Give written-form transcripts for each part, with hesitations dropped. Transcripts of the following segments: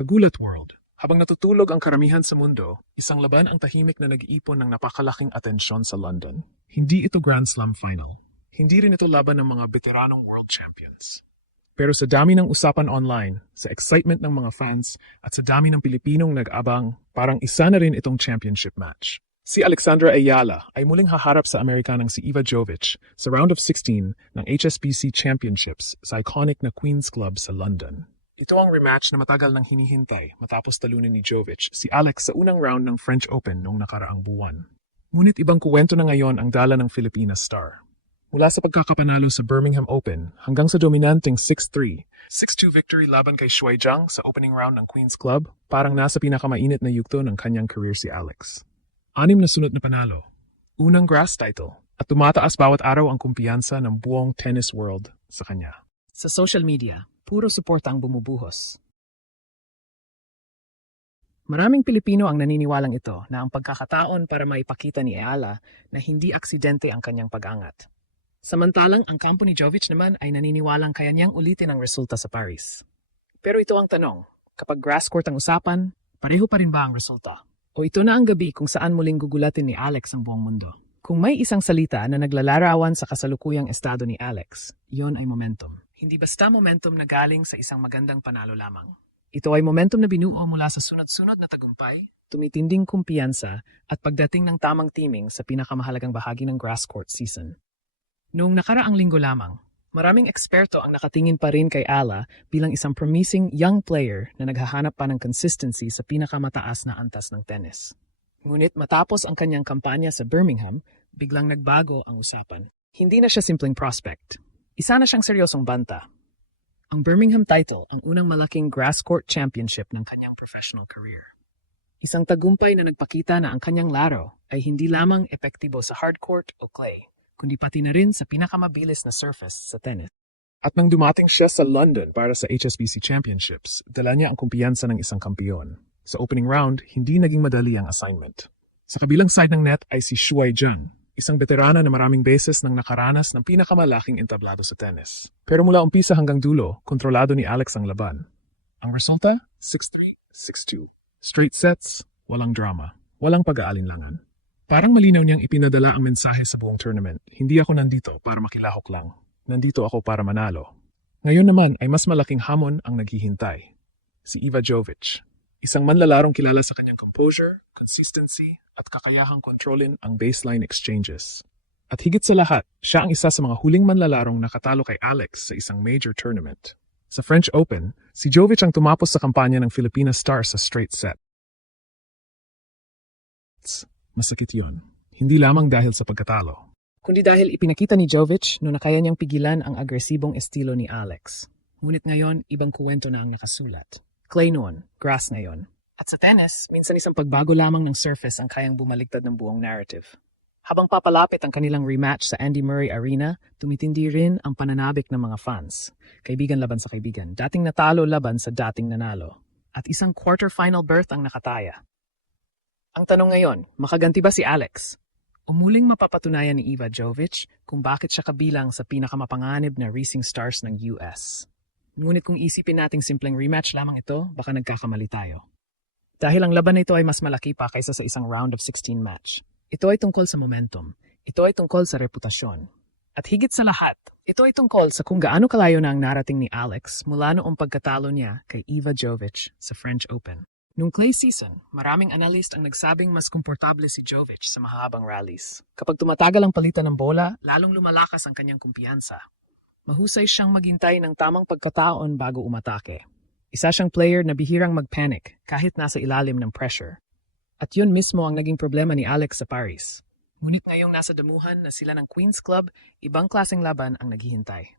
Kagulat World. Habang natutulog ang karamihan sa mundo, isang laban ang tahimik na nag-iipon ng napakalaking atensyon sa London. Hindi ito Grand Slam final. Hindi rin ito laban ng mga veteranong world champions. Pero sa dami ng usapan online, sa excitement ng mga fans, at sa dami ng Pilipinong nag-abang, parang isa na rin itong championship match. Si Alexandra Ayala ay muling haharap sa Amerikanang si Iva Jovic sa round of 16 ng HSBC Championships sa iconic na Queen's Club sa London. Ito ang rematch na matagal nang hinihintay matapos talunin ni Jovic si Alex sa unang round ng French Open noong nakaraang buwan. Ngunit ibang kuwento na ngayon ang dala ng Filipina star. Mula sa pagkakapanalo sa Birmingham Open hanggang sa dominanteng 6-3, 6-2 victory laban kay Shuai Zhang sa opening round ng Queen's Club, parang nasa pinakamainit na yugto ng kanyang career si Alex. 6 na sunod na panalo, unang grass title, at tumataas bawat araw ang kumpiyansa ng buong tennis world sa kanya. Sa social media, puro suporta ang bumubuhos. Maraming Pilipino ang naniniwalang ito na ang pagkakataon para maipakita ni Ayala na hindi aksidente ang kanyang pag-angat. Samantalang ang kampo ni Jovic naman ay naniniwalang kaya niyang ulitin ang resulta sa Paris. Pero ito ang tanong, kapag grass court ang usapan, pareho pa rin ba ang resulta? O ito na ang gabi kung saan muling gugulatin ni Alex ang buong mundo? Kung may isang salita na naglalarawan sa kasalukuyang estado ni Alex, iyon ay momentum. Hindi basta momentum na galing sa isang magandang panalo lamang. Ito ay momentum na binuo mula sa sunod-sunod na tagumpay, tumitinding kumpiyansa at pagdating ng tamang teaming sa pinakamahalagang bahagi ng grass court season. Noong nakaraang linggo lamang, maraming eksperto ang nakatingin pa rin kay Ala bilang isang promising young player na naghahanap pa ng consistency sa pinakamataas na antas ng tennis. Ngunit matapos ang kanyang kampanya sa Birmingham, biglang nagbago ang usapan. Hindi na siya simpleng prospect. Isa na siyang seryosong banta. Ang Birmingham title ang unang malaking grass court championship ng kanyang professional career. Isang tagumpay na nagpakita na ang kanyang laro ay hindi lamang epektibo sa hard court o clay, kundi pati na rin sa pinakamabilis na surface sa tennis. At nang dumating siya sa London para sa HSBC Championships, dala niya ang kumpiyansa ng isang kampiyon. Sa opening round, hindi naging madali ang assignment. Sa kabilang side ng net ay si Shuai Zhang, isang veterana na maraming beses nang nakaranas ng pinakamalaking entablado sa tennis. Pero mula umpisa hanggang dulo, kontrolado ni Alex ang laban. Ang resulta? 6-3, 6-2. Straight sets, walang drama, walang pag-aalinlangan. Parang malinaw niyang ipinadala ang mensahe sa buong tournament. Hindi ako nandito para makilahok lang. Nandito ako para manalo. Ngayon naman ay mas malaking hamon ang naghihintay. Si Iva Jovic. Isang manlalarong kilala sa kanyang composure, consistency, at kakayahang kontrolin ang baseline exchanges. At higit sa lahat, siya ang isa sa mga huling manlalarong nakatalo kay Alex sa isang major tournament. Sa French Open, si Jovic ang tumapos sa kampanya ng Filipina star sa straight set. Masakit yon. Hindi lamang dahil sa pagkatalo, Kundi dahil ipinakita ni Jovic no na kaya niyang pigilan ang agresibong estilo ni Alex. Ngunit ngayon, ibang kuwento na ang nakasulat. Clay noon, grass ngayon. At sa tennis, minsan isang pagbago lamang ng surface ang kayang bumaligtad ng buong narrative. Habang papalapit ang kanilang rematch sa Andy Murray Arena, tumitindi rin ang pananabik ng mga fans. Kaibigan laban sa kaibigan, dating natalo laban sa dating nanalo. At isang quarter-final berth ang nakataya. Ang tanong ngayon, makaganti ba si Alex? Umuling mapapatunayan ni Iva Jovic kung bakit siya kabilang sa pinakamapanganib na racing stars ng US. Ngunit kung isipin nating simpleng rematch lamang ito, baka nagkakamali tayo. Dahil ang laban na ito ay mas malaki pa kaysa sa isang round of 16 match. Ito ay tungkol sa momentum. Ito ay tungkol sa reputasyon. At higit sa lahat, ito ay tungkol sa kung gaano kalayo na ang narating ni Alex mula noong pagkatalo niya kay Iva Jovic sa French Open. Noong clay season, maraming analyst ang nagsabing mas komportable si Jovic sa mahabang rallies. Kapag tumatagal ang palitan ng bola, lalong lumalakas ang kanyang kumpiyansa. Mahusay siyang maghintay ng tamang pagkataon bago umatake. Isa siyang player na bihirang mag-panic kahit nasa ilalim ng pressure. At yun mismo ang naging problema ni Alex sa Paris. Ngunit ngayong nasa damuhan na sila ng Queen's Club, ibang klaseng laban ang naghihintay.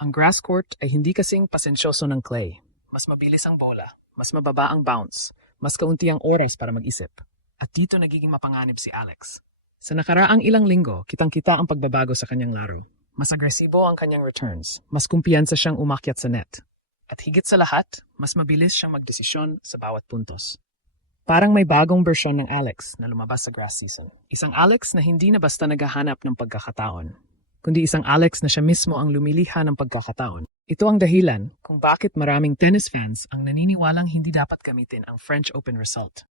Ang grass court ay hindi kasing pasensyoso ng clay. Mas mabilis ang bola, mas mababa ang bounce, mas kaunti ang oras para mag-isip. At dito nagiging mapanganib si Alex. Sa nakaraang ilang linggo, kitang-kita ang pagbabago sa kanyang laro. Mas agresibo ang kanyang returns, mas kumpiyansa siyang umakyat sa net. At higit sa lahat, mas mabilis siyang magdesisyon sa bawat puntos. Parang may bagong bersyon ng Alex na lumabas sa grass season. Isang Alex na hindi na basta naghahanap ng pagkakataon, kundi isang Alex na siya mismo ang lumiliha ng pagkakataon. Ito ang dahilan kung bakit maraming tennis fans ang naniniwalang hindi dapat gamitin ang French Open result.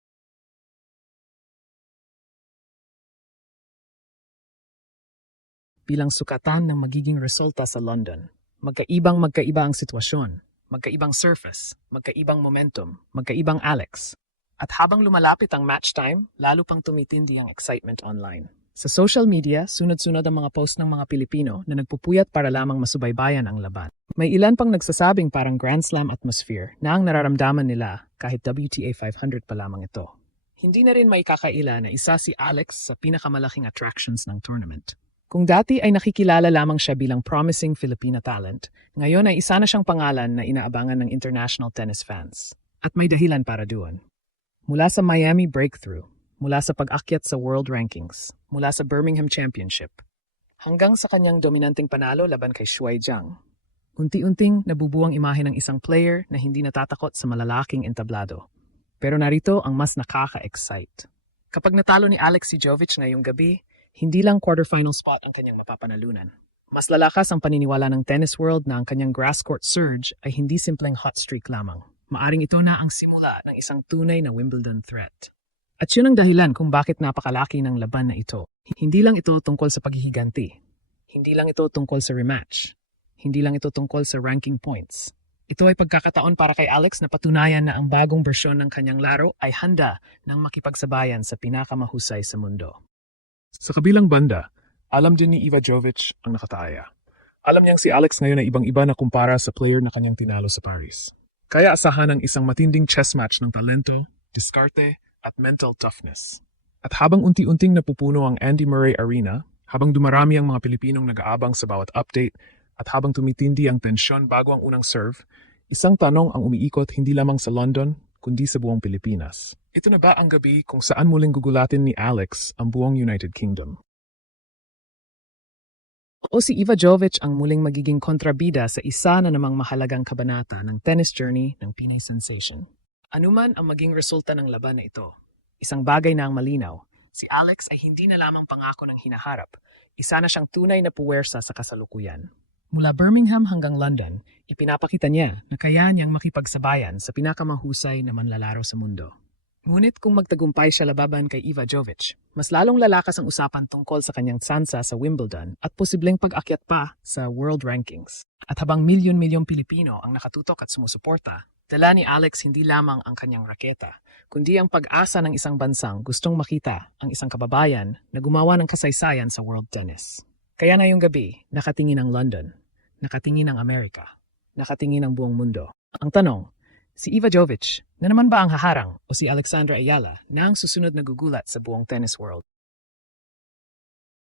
Bilang sukatan ng magiging resulta sa London, magkaiba ang sitwasyon, magkaibang surface, magkaibang momentum, magkaibang Alex. At habang lumalapit ang match time, lalo pang tumitindi ang excitement online. Sa social media, sunod-sunod ang mga post ng mga Pilipino na nagpupuyat para lamang masubaybayan ang laban. May ilan pang nagsasabing parang Grand Slam atmosphere na ang nararamdaman nila kahit WTA 500 pa lamang ito. Hindi na rin may kakaila na isa si Alex sa pinakamalaking attractions ng tournament. Kung dati ay nakikilala lamang siya bilang promising Filipina talent, ngayon ay isa na siyang pangalan na inaabangan ng international tennis fans. At may dahilan para doon. Mula sa Miami breakthrough, mula sa pag-akyat sa world rankings, mula sa Birmingham Championship, hanggang sa kanyang dominanteng panalo laban kay Shuai Zhang. Unti-unting nabubuwang imahe ng isang player na hindi natatakot sa malalaking entablado. Pero narito ang mas nakaka-excite. Kapag natalo ni Alex si Jovic ngayong gabi, hindi lang quarterfinal spot ang kanyang mapapanalunan. Mas lalakas ang paniniwala ng tennis world na ang kanyang grass court surge ay hindi simpleng hot streak lamang. Maaring ito na ang simula ng isang tunay na Wimbledon threat. At yun ang dahilan kung bakit napakalaki ng laban na ito. Hindi lang ito tungkol sa paghihiganti. Hindi lang ito tungkol sa rematch. Hindi lang ito tungkol sa ranking points. Ito ay pagkakataon para kay Alex na patunayan na ang bagong bersyon ng kanyang laro ay handa ng makipagsabayan sa pinakamahusay sa mundo. Sa kabilang banda, alam din ni Iva Jovic ang nakataya. Alam niyang si Alex ngayon ay ibang-iba na kumpara sa player na kanyang tinalo sa Paris. Kaya asahan ang isang matinding chess match ng talento, diskarte, at mental toughness. At habang unti-unting napupuno ang Andy Murray Arena, habang dumarami ang mga Pilipinong nag-aabang sa bawat update, at habang tumitindi ang tensyon bago ang unang serve, isang tanong ang umiikot hindi lamang sa London, kundi sa buong Pilipinas. Ito na ba ang gabi kung saan muling gugulatin ni Alex ang buong United Kingdom? O si Iva Jovic ang muling magiging kontrabida sa isa na namang mahalagang kabanata ng tennis journey ng Pinay Sensation. Anuman ang maging resulta ng laban na ito, isang bagay na ang malinaw, si Alex ay hindi na lamang pangako ng hinaharap, isa na siyang tunay na puwersa sa kasalukuyan. Mula Birmingham hanggang London, ipinapakita niya na kaya niyang makipagsabayan sa pinakamahusay na manlalaro sa mundo. Ngunit kung magtagumpay siya lababan kay Iva Jovic, mas lalong lalakas ang usapan tungkol sa kanyang tsansa sa Wimbledon at posibleng pag-akyat pa sa world rankings. At habang milyon-milyong Pilipino ang nakatutok at sumusuporta, dala ni Alex hindi lamang ang kanyang raketa, kundi ang pag-asa ng isang bansang gustong makita ang isang kababayan na gumawa ng kasaysayan sa world tennis. Kaya ngayong gabi, nakatingin ang London, nakatingin ang Amerika, nakatingin ang buong mundo. Ang tanong, si Iva Jovic na naman ba ang haharang o si Alexandra Ayala na ang susunod na gugulat sa buong tennis world?